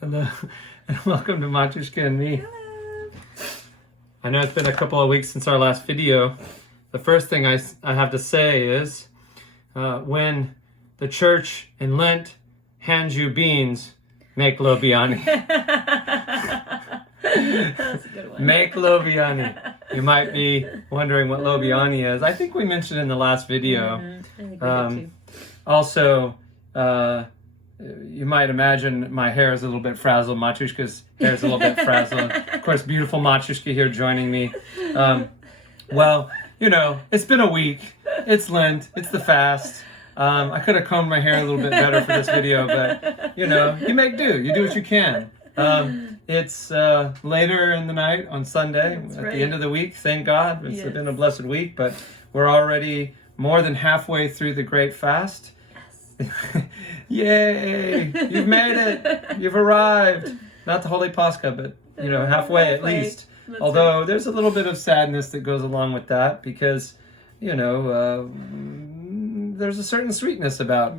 Hello, and welcome to Matushka and me. Hello. I know it's been a couple of weeks since our last video. The first thing I have to say is, when the church in Lent hands you beans, make lobიანი. That's a good one. Make lobიანი. You might be wondering what lobიანი is. I think we mentioned in the last video. I think we did too. Also, you might imagine my hair is a little bit frazzled. Matushka's hair is a little bit frazzled. Of course, beautiful Matushka here joining me. Well, you know, it's been a week. It's Lent. It's the fast. I could have combed my hair a little bit better for this video, but, you know, you make do. You do what you can. It's later in the night on Sunday, That's at right. the end of the week. Thank God. It's Yes. been a blessed week, but we're already more than halfway through the Great Fast. Yay! You've made it. You've arrived. Not the Holy Pascha, but you know, halfway at least. That's Although there's a little bit of sadness that goes along with that because, you know, there's a certain sweetness about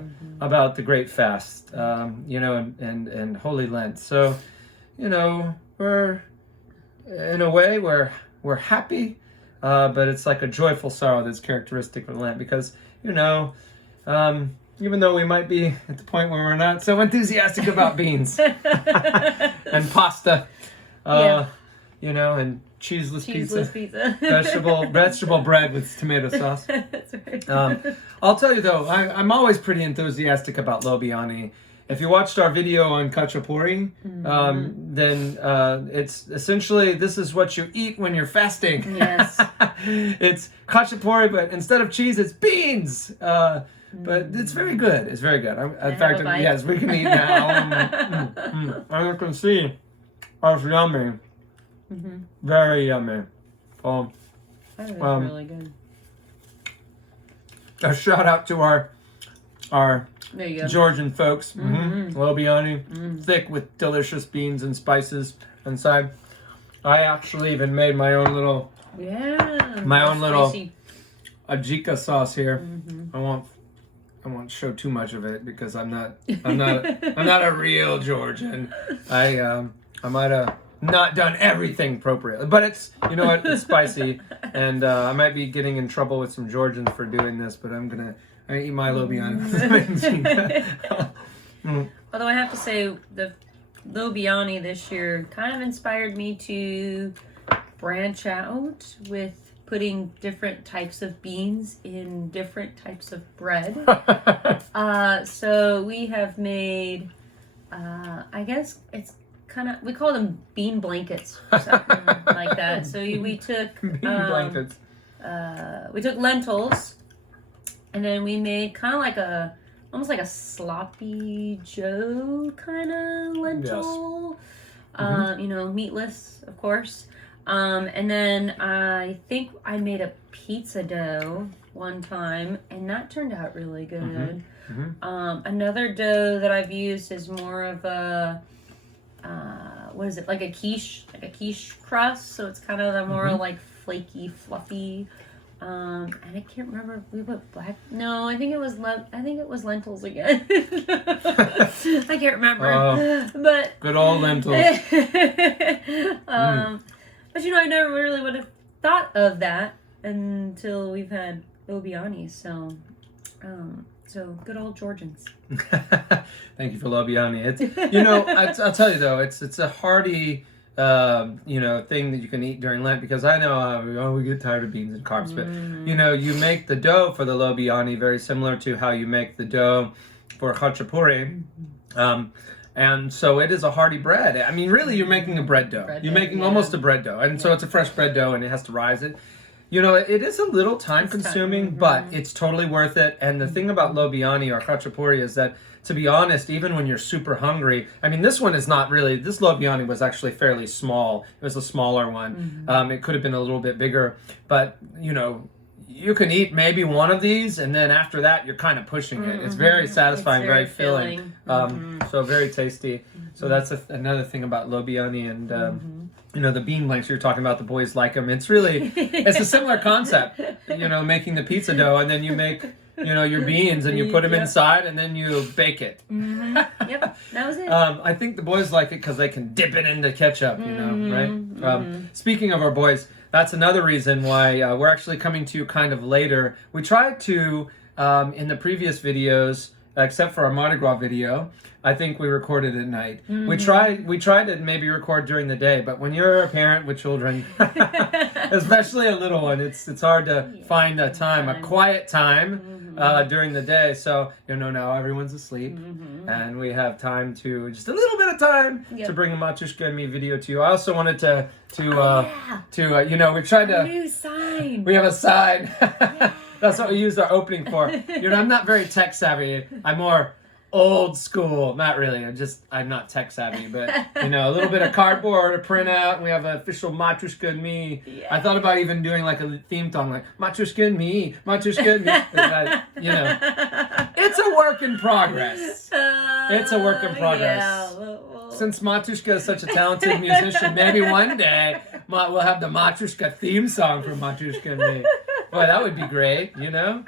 the Great Fast, you know, and Holy Lent. So, you know, we're in a way we're happy, but it's like a joyful sorrow that's characteristic of Lent because, you know. Even though we might be at the point where we're not so enthusiastic about beans and pasta, you know, and cheeseless pizza. vegetable bread with tomato sauce. That's right. I'll tell you though, I'm always pretty enthusiastic about lobიანი. If you watched our video on khachapuri, then it's essentially this is what you eat when you're fasting. Yes. It's khachapuri, but instead of cheese, it's beans. But it's very good. It's very good. In fact, yes, we can eat now. As you can see, it's yummy. Very yummy. That is really good. A shout out to our There you go. Georgian folks. Lobიანი, thick with delicious beans and spices inside. I actually even made my own little Spicy. ajika sauce here. I won't show too much of it because I'm not a real Georgian. I might have not done everything appropriately, but it's, you know what, it's spicy, and I might be getting in trouble with some Georgians for doing this, but I'm gonna eat my lobbyani. Although I have to say, the lobbyani this year kind of inspired me to branch out with putting different types of beans in different types of bread. So we have made, I guess it's kind of, we call them bean blankets or something like that. So we took Bean blankets. we took lentils, and then we made kind of like almost like a sloppy Joe kind of lentil. You know, meatless, of course. And then I think I made a pizza dough one time, and that turned out really good. Another dough that I've used is more of a, what is it, like a quiche crust. So it's kind of the more like flaky, fluffy. And I can't remember if we put I think it was lentils again. I can't remember. But good old lentils. But you know, I never really would have thought of that until we've had lobbyani. So, so good old Georgians. Thank you for lobbyani. It's, you know, I'll tell you though, it's a hearty, you know, thing that you can eat during Lent because I know we get tired of beans and carbs, but you know, you make the dough for the lobbyani very similar to how you make the dough for khachapuri. And so it is a hearty bread. I mean, really, you're making a bread dough. You're making almost a bread dough. And so it's a fresh bread dough, and it has to rise it. You know, it is a little time-consuming, but it's totally worth it. And the thing about lobbyani or khachapuri is that, to be honest, even when you're super hungry, I mean, this one is not really, this lobbyani was actually fairly small. It was a smaller one. It could have been a little bit bigger. But, you know, you can eat maybe one of these, and then after that, you're kind of pushing it. It's very satisfying, very filling. So very tasty. So that's another thing about lobbyani. And, you know, the bean blanks you're talking about, the boys like them. It's really, it's a similar concept, you know, making the pizza dough, and then you make your beans and you put them inside and then you bake it. Yep, that was it. I think the boys like it because they can dip it into ketchup, right? Speaking of our boys, that's another reason why we're actually coming to you kind of later. We tried to, in the previous videos, except for our Mardi Gras video, I think we recorded at night. We tried to maybe record during the day, but when you're a parent with children, especially a little one, it's hard to find a time, a quiet time during the day. So now everyone's asleep, and we have time to just a little bit of time to bring a Matryoshka and me video to you. I also wanted to we tried to. New sign. We have a sign. That's what we used our opening for. I'm not very tech savvy. I'm more old school. Not really. I'm not tech savvy, but a little bit of cardboard, a printout. And we have an official Matryoshka and me. Yeah. I thought about even doing like a theme song, like Matryoshka and me, Matryoshka and me. But it's a work in progress. It's a work in progress. Yeah. Since Matryoshka is such a talented musician, maybe one day we'll have the Matryoshka theme song for Matryoshka and me. Boy, that would be great, live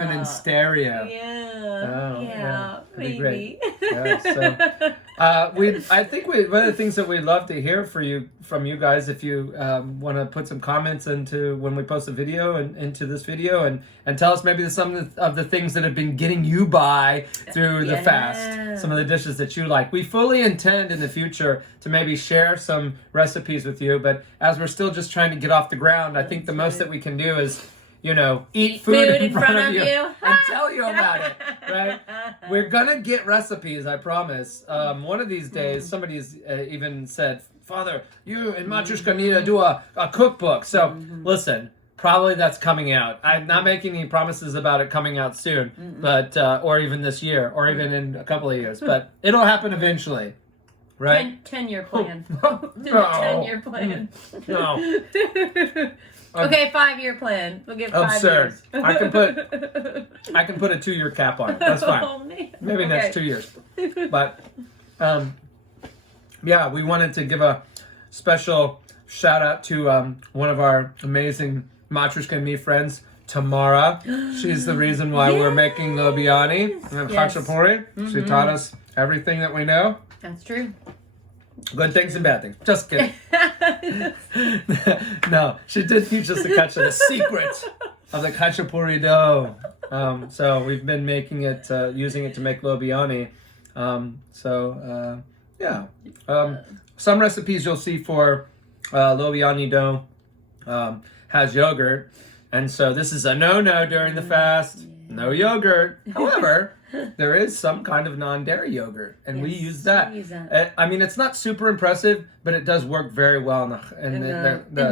and in stereo. That'd be great. I think one of the things that we'd love to hear from you guys, if you want to put some comments into when we post a video and into this video, and tell us maybe some of the things that have been getting you by through the fast, some of the dishes that you like. We fully intend in the future to maybe share some recipes with you, but as we're still just trying to get off the ground, I think the most that we can do is eat food in front of you and tell you about it, right? We're gonna get recipes, I promise. One of these days, somebody's even said, Father, you and Matryoshka need to do a cookbook. So, listen, probably that's coming out. I'm not making any promises about it coming out soon, but or even this year, or even in a couple of years, but it'll happen eventually, right? 10-year plan. No. 10-year plan. No. Okay, 5-year plan. We'll get 5 Absurd. years. I can put a 2-year cap on it. That's fine. Oh, man. Maybe next 2 years. But we wanted to give a special shout out to one of our amazing Matryoshka and me friends, Tamara. She's the reason why we're making lobიანი and khachapuri. She taught us everything that we know. That's true. Good things and bad things. Just kidding. No, she did teach us the secret of the khachapuri dough. So we've been making it, using it to make lobიანი. Some recipes you'll see for lobიანი dough has yogurt. And so this is a no-no during the fast. No yogurt. However, there is some kind of non-dairy yogurt, and we use that. I mean, it's not super impressive, but it does work very well in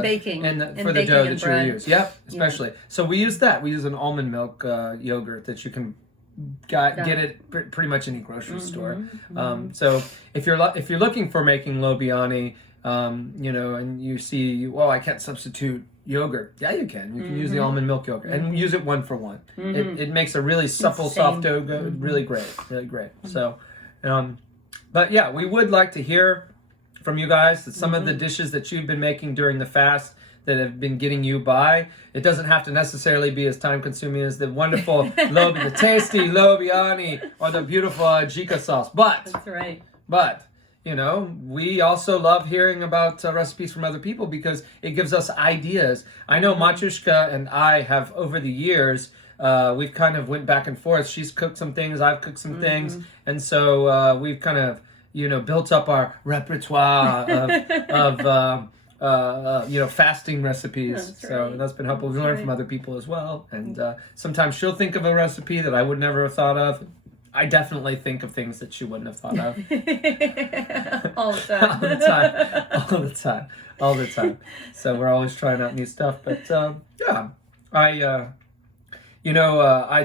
baking for the dough that you use. Yep, especially. Yeah. So we use that. We use an almond milk yogurt that you can get it pretty much any grocery store. So if you're looking for making lobიანი, and you see, I can't substitute yogurt. Yeah, you can. You can use the almond milk yogurt and use it 1 for 1. It makes a really supple, soft dough. Really great. So, but yeah, we would like to hear from you guys that some of the dishes that you've been making during the fast that have been getting you by. It doesn't have to necessarily be as time consuming as the wonderful the tasty lobიანი or the beautiful jika sauce. But that's right. But we also love hearing about recipes from other people because it gives us ideas. I know Matryoshka and I have, over the years, we've kind of went back and forth. She's cooked some things, I've cooked some things. And so we've kind of, built up our repertoire of fasting recipes. That's been helpful. We learn from other people as well. And sometimes she'll think of a recipe that I would never have thought of. I definitely think of things that she wouldn't have thought of. All the time. All the time. So we're always trying out new stuff. But I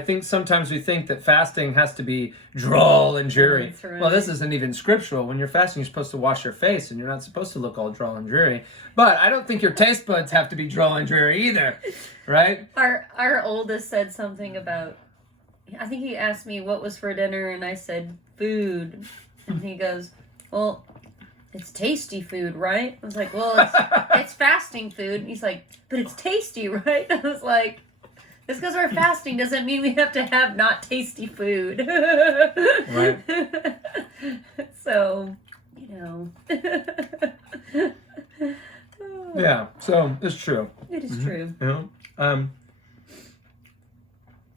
think sometimes we think that fasting has to be droll and dreary. Right. Well, this isn't even scriptural. When you're fasting, you're supposed to wash your face, and you're not supposed to look all droll and dreary. But I don't think your taste buds have to be droll and dreary either, right? Our oldest said something about, I think he asked me what was for dinner, and I said food. And he goes, well, it's tasty food, right? I was like, well, it's fasting food. And he's like, but it's tasty, right? I was like, Just because we're fasting doesn't mean we have to have not tasty food. Right. So, you know. Yeah, so it's true. It is true. You know?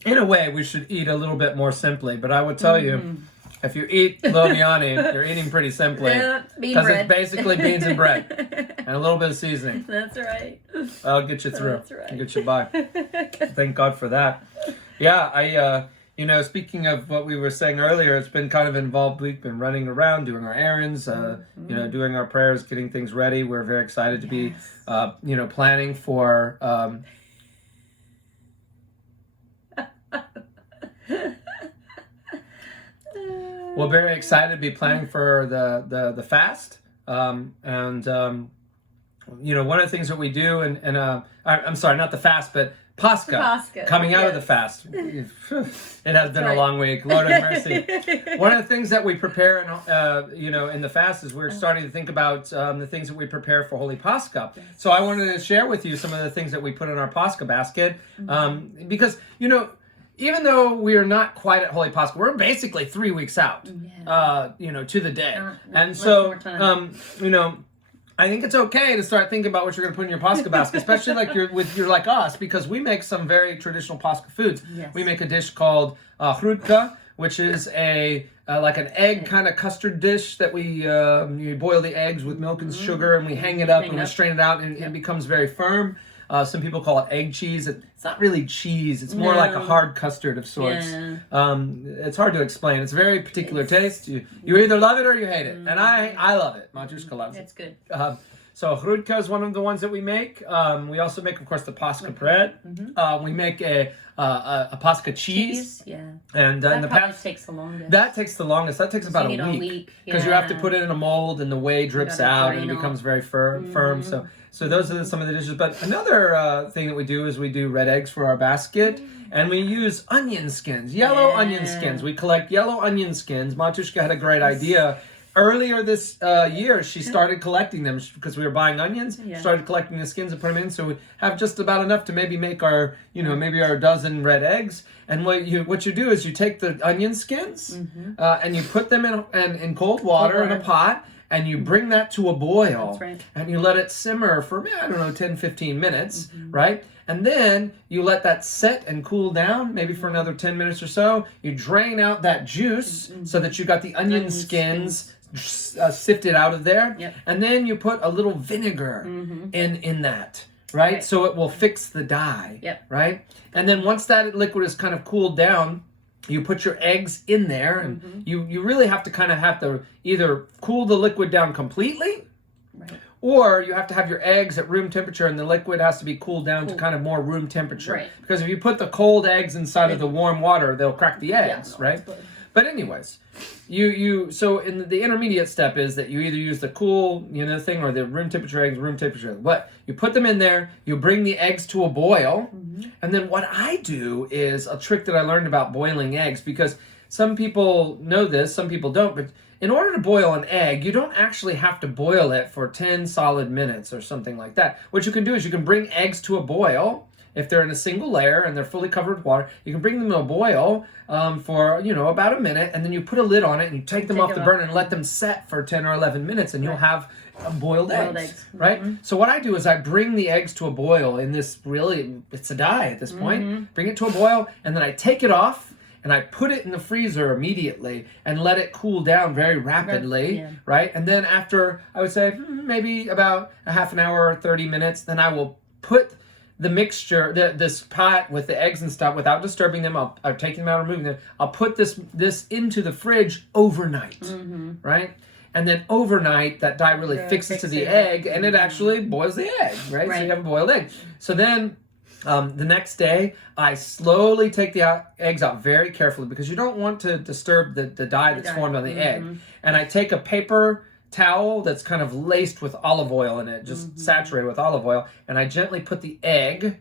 In a way, we should eat a little bit more simply, but I would tell you, if you eat lobიანი, you're eating pretty simply. Yeah, because it's basically beans and bread and a little bit of seasoning. That's right. I'll get you through. That's right. I'll get you by. Thank God for that. Yeah, you know, speaking of what we were saying earlier, it's been kind of involved. We've been running around, doing our errands, you know, doing our prayers, getting things ready. We're very excited to be, you know, planning for... we're very excited to be planning for the fast. You know, one of the things that we do, I'm sorry, not the fast, but Pascha, coming out of the fast. It has been a long week. Lord have mercy. One of the things that we prepare, you know, in the fast is we're starting to think about the things that we prepare for Holy Pascha. So I wanted to share with you some of the things that we put in our Pascha basket, because, you know, even though we are not quite at Holy Pascha, we're basically 3 weeks out, you know, to the day. And so, you know, I think it's okay to start thinking about what you're going to put in your Pascha basket, especially like you're like us, because we make some very traditional Pascha foods. Yes. We make a dish called chrudka, which is like an egg kind of custard dish that we you boil the eggs with milk and sugar, and we hang it up and we strain it out, and it becomes very firm. Some people call it egg cheese. It's not really cheese. It's more like a hard custard of sorts. Yeah. It's hard to explain. It's a very particular taste. You either love it or you hate it. And I love it. Matushka loves it. It's good. So chrudka is one of the ones that we make. We also make, of course, the Pascha bread. We make a Pascha cheese. Yeah. And that in the past takes the longest. That takes the longest. That takes about a week. Because you have to put it in a mold and the whey drips out and it becomes very firm. So those are some of the dishes. But another thing that we do is we do red eggs for our basket. And we use onion skins, yellow onion skins. We collect yellow onion skins. Matushka had a great idea. Earlier this year, she started collecting them because we were buying onions. Started collecting the skins and put them in, so we have just about enough to maybe make our, you know, maybe our dozen red eggs. And what you do is you take the onion skins and you put them in cold water in a pot, and you bring that to a boil. That's right. And you let it simmer for, I don't know, 10, 15 minutes, right? And then you let that set and cool down, maybe for another 10 minutes or so. You drain out that juice so that you got the onion skins sifted out of there. And then you put a little vinegar in that, right? So it will fix the dye, right? And then once that liquid is kind of cooled down, you put your eggs in there, and you really have to either cool the liquid down completely, or you have to have your eggs at room temperature, and the liquid has to be cooled down to kind of more room temperature. Because if you put the cold eggs inside of the warm water, they'll crack the eggs, right? But anyways, so in the intermediate step is that you either use the cool, you know, thing, or the room temperature eggs, room temperature. But you put them in there, you bring the eggs to a boil, and then what I do is a trick that I learned about boiling eggs, because some people know this, some people don't, but in order to boil an egg, you don't actually have to boil it for 10 solid minutes or something like that. What you can do is you can bring eggs to a boil. If they're in a single layer and they're fully covered with water, you can bring them to a boil for, you know, about a minute, and then you put a lid on it and you take them off the burner and let them set for 10 or 11 minutes, and you'll have boiled eggs, right? So what I do is I bring the eggs to a boil in this, really, it's a dye at this point, bring it to a boil, and then I take it off, and I put it in the freezer immediately and let it cool down very rapidly, right? And then after, I would say, maybe about a half an hour or 30 minutes, then I will put the mixture, this pot with the eggs and stuff, without disturbing them. I'll take them out, removing them. I'll put this into the fridge overnight, right? And then overnight, that dye really fixes to the egg, and it actually boils the egg, right? So you have a boiled egg. So then the next day, I slowly take the eggs out very carefully, because you don't want to disturb the dye that's formed on the egg. And I take a paper towel that's kind of laced with olive oil in it, just saturated with olive oil, and I gently put the egg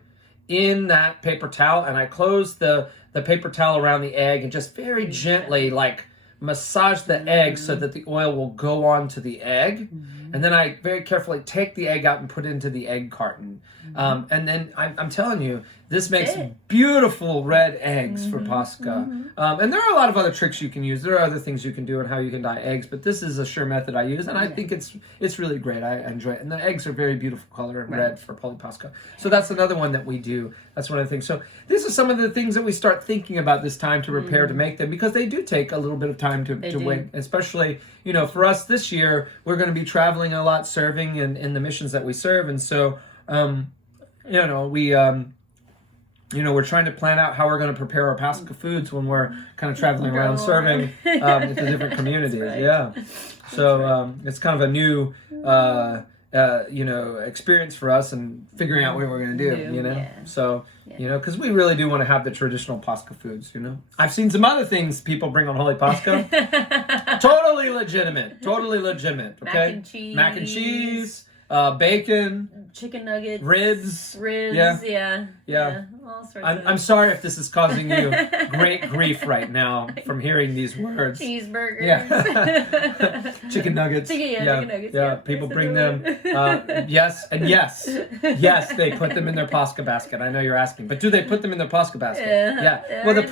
in that paper towel, and I close the paper towel around the egg and just very gently, like, massage the egg so that the oil will go onto the egg. and then I very carefully take the egg out and put it into the egg carton. And then I'm telling you, this makes beautiful red eggs for Pascha. And there are a lot of other tricks you can use. There are other things you can do and how you can dye eggs, but this is a sure method I use, and I think it's really great. I enjoy it. And the eggs are very beautiful color and red for Holy Pascha. So that's another one that we do. That's one of the things. So these are some of the things that we start thinking about this time to prepare to make them, because they do take a little bit of time to wait. Especially, for us this year, we're going to be traveling a lot, serving in the missions that we serve. And so, we're trying to plan out how we're going to prepare our Pascha foods when we're kind of traveling around serving into different communities. Right. Yeah. So it's kind of a new, experience for us, and figuring out what we're going to do, Yeah. So, because we really do want to have the traditional Pascha foods, I've seen some other things people bring on Holy Pascha. Totally legitimate. Okay. Mac and cheese. Bacon, chicken nuggets, ribs, yeah. All sorts I'm sorry if this is causing you great grief right now from hearing these words. Cheeseburgers, chicken nuggets, chicken nuggets. Yeah. People bring them. Yes, they put them in their Pascha basket. I know you're asking, but do they put them in their Pascha basket? Yeah. Well, the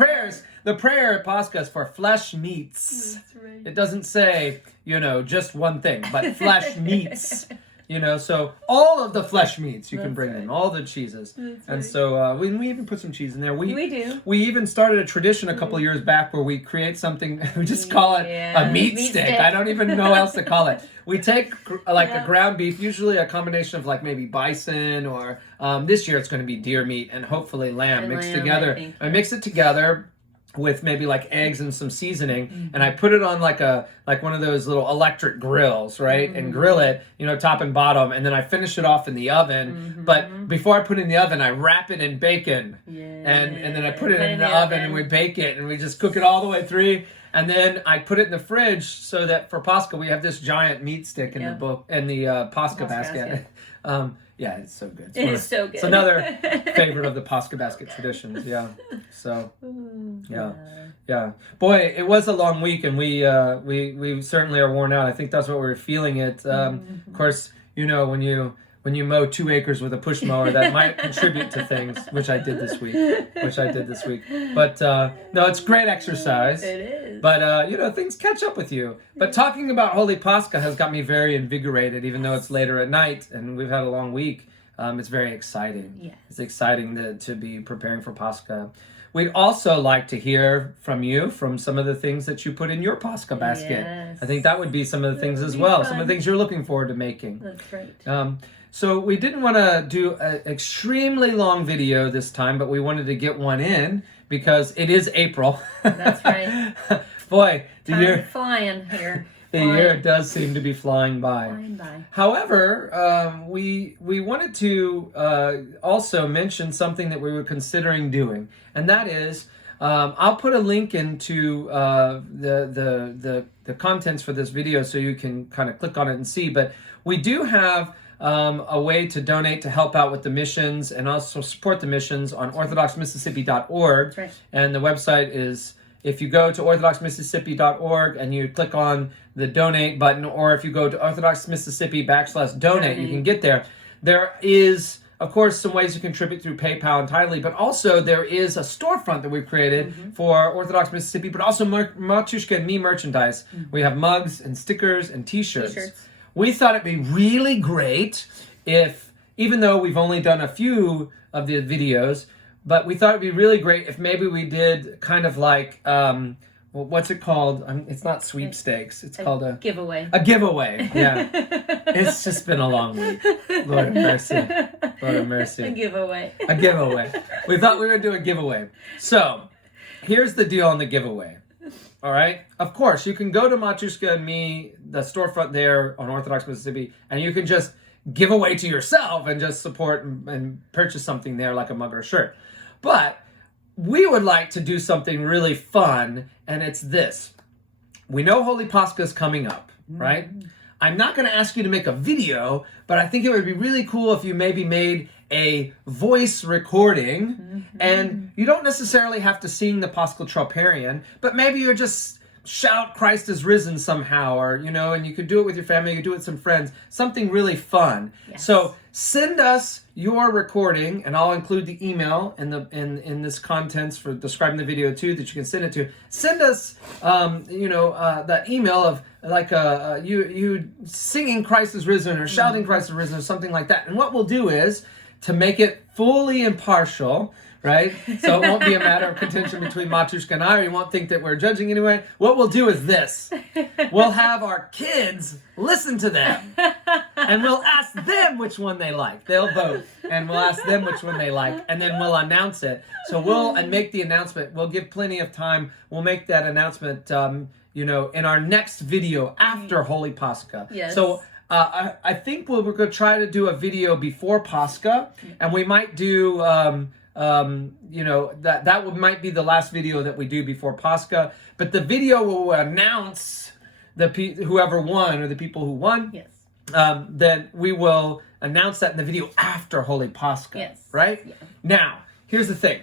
prayer at Pascha is for flesh meats. That's right. It doesn't say just one thing, but flesh meats. So all of the flesh meats you can bring in, all the cheeses. And so we even put some cheese in there. We do. We even started a tradition a couple of years back where we create something, we just call it a meat stick. I don't even know how else to call it. We take a ground beef, usually a combination of maybe bison, or this year it's going to be deer meat and hopefully lamb mixed together. I mix it together with maybe eggs and some seasoning, and I put it on one of those little electric grills, right? And grill it, top and bottom, and then I finish it off in the oven. But before I put it in the oven, I wrap it in bacon, and then I put it in the oven, and we bake it, and we just cook it all the way through. And then I put it in the fridge so that for Pascha we have this giant meat stick in the Pascha basket. Yeah, it's so good. It's so good. It's another favorite of the Pascha basket traditions. Yeah. So, yeah. Boy, it was a long week, and we certainly are worn out. I think that's what we're feeling. It. Of course, when you mow 2 acres with a push mower, that might contribute to things, which I did this week. But no, it's great exercise. It is. But things catch up with you. But talking about Holy Pascha has got me very invigorated, even though it's later at night and we've had a long week. It's very exciting. Yes. It's exciting to be preparing for Pascha. We'd also like to hear from you from some of the things that you put in your Pascha basket. Yes. I think that would be some of the things as well. Some of the things you're looking forward to making. That's right. So we didn't want to do an extremely long video this time, but we wanted to get one in because it is April. That's right. Boy, the year flying here. The year does seem to be flying by. Flying by. However, we wanted to also mention something that we were considering doing, and that is I'll put a link into the contents for this video so you can kind of click on it and see. But we do have a way to donate to help out with the missions and also support the missions on orthodoxmississippi.org. That's right. And the website is, if you go to orthodoxmississippi.org and you click on the donate button, or if you go to orthodoxmississippi/donate, you can get there. There is, of course, some ways to contribute through PayPal entirely, but also there is a storefront that we've created for Orthodox Mississippi, but also Matushka and Me merchandise. We have mugs and stickers and t-shirts. We thought it'd be really great if, even though we've only done a few of the videos, but we thought it'd be really great if maybe we did kind of what's it called? It's not sweepstakes. It's called a giveaway. A giveaway, yeah. It's just been a long week. Lord have mercy. A giveaway. A giveaway. We thought we would do a giveaway. So, here's the deal on the giveaway. All right? Of course, you can go to Matushka and Me, the storefront there on Orthodox Mississippi, and you can just give away to yourself and just support and purchase something there like a mug or a shirt. But we would like to do something really fun, and it's this. We know Holy Pascha is coming up, right? I'm not going to ask you to make a video, but I think it would be really cool if you maybe made a voice recording, and you don't necessarily have to sing the Paschal Troparion, but maybe you're just shout Christ is risen somehow, or, and you could do it with your family, you could do it with some friends, something really fun. Yes. So send us your recording, and I'll include the email in this contents for describing the video too, that you can send it to. Send us, that email of like you singing Christ is risen or shouting Christ is risen or something like that. And what we'll do is, to make it fully impartial, right? So it won't be a matter of contention between Matushka and I, or you won't think that we're judging anyway. What we'll do is this. We'll have our kids listen to them, and we'll ask them which one they like. They'll vote, and we'll ask them which one they like, and then we'll announce it. So we'll make the announcement. We'll give plenty of time. We'll make that announcement, in our next video after Holy Pascha. Yes. So I think we're going to try to do a video before Pascha, and we might do, that might be the last video that we do before Pascha. But the video will announce whoever won, or the people who won. Yes. Then we will announce that in the video after Holy Pascha. Yes. Right? Yeah. Now, here's the thing.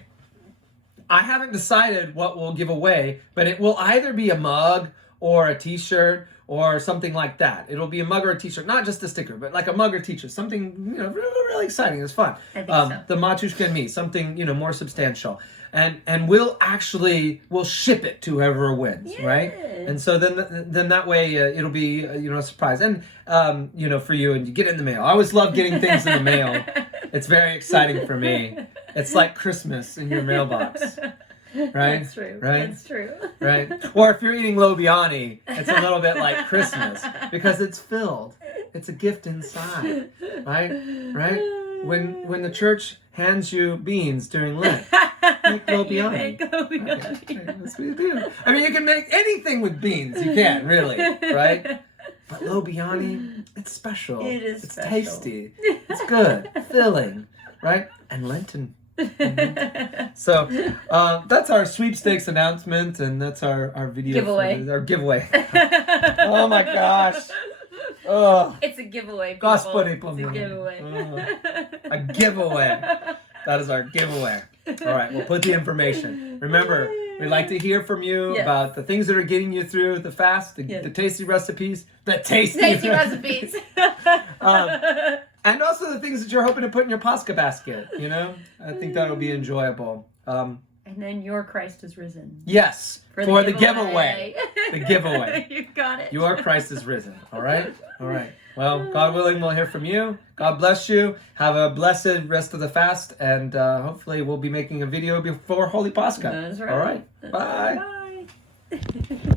I haven't decided what we'll give away, but it will either be a mug or a t-shirt or something like that. It'll be a mug or a t-shirt, not just a sticker, but like a mug or t-shirt, something, really, really exciting. It's fun. I think so. The Matushka and me, something, more substantial. And we'll ship it to whoever wins, right? And so then that way it'll be, a surprise. And, for you, and you get it in the mail. I always love getting things in the mail. It's very exciting for me. It's like Christmas in your mailbox. Right? That's true. Right? That's true. Right? Or if you're eating lobიანი, it's a little bit like Christmas because it's filled. It's a gift inside. Right? Right? When the church hands you beans during Lent, make lobიანი. Make lobიანი. Okay. That's what you do. I mean, you can make anything with beans. You can, really. Right? But lobიანი, it's special. It is It's special. tasty. It's good. Filling. Right? And Lenten. So that's our sweepstakes announcement, and that's our video Giveaway. Our giveaway. Oh my gosh. Oh, It's a giveaway, people. Господи It's a помилуй. giveaway. A giveaway. That is our giveaway. All right, we'll put the information. Remember, we'd like to hear from you Yes. about the things that are getting you through the fast, the tasty recipes, Tasty recipes. and also the things that you're hoping to put in your Pascha basket. I think that'll be enjoyable. And then your Christ is risen. Yes, for the giveaway. The giveaway. You got it. Your Christ is risen. All right? All right. Well, God willing, we'll hear from you. God bless you. Have a blessed rest of the fast, and hopefully we'll be making a video before Holy Pascha. That's right. All right. That's Bye. right. Bye.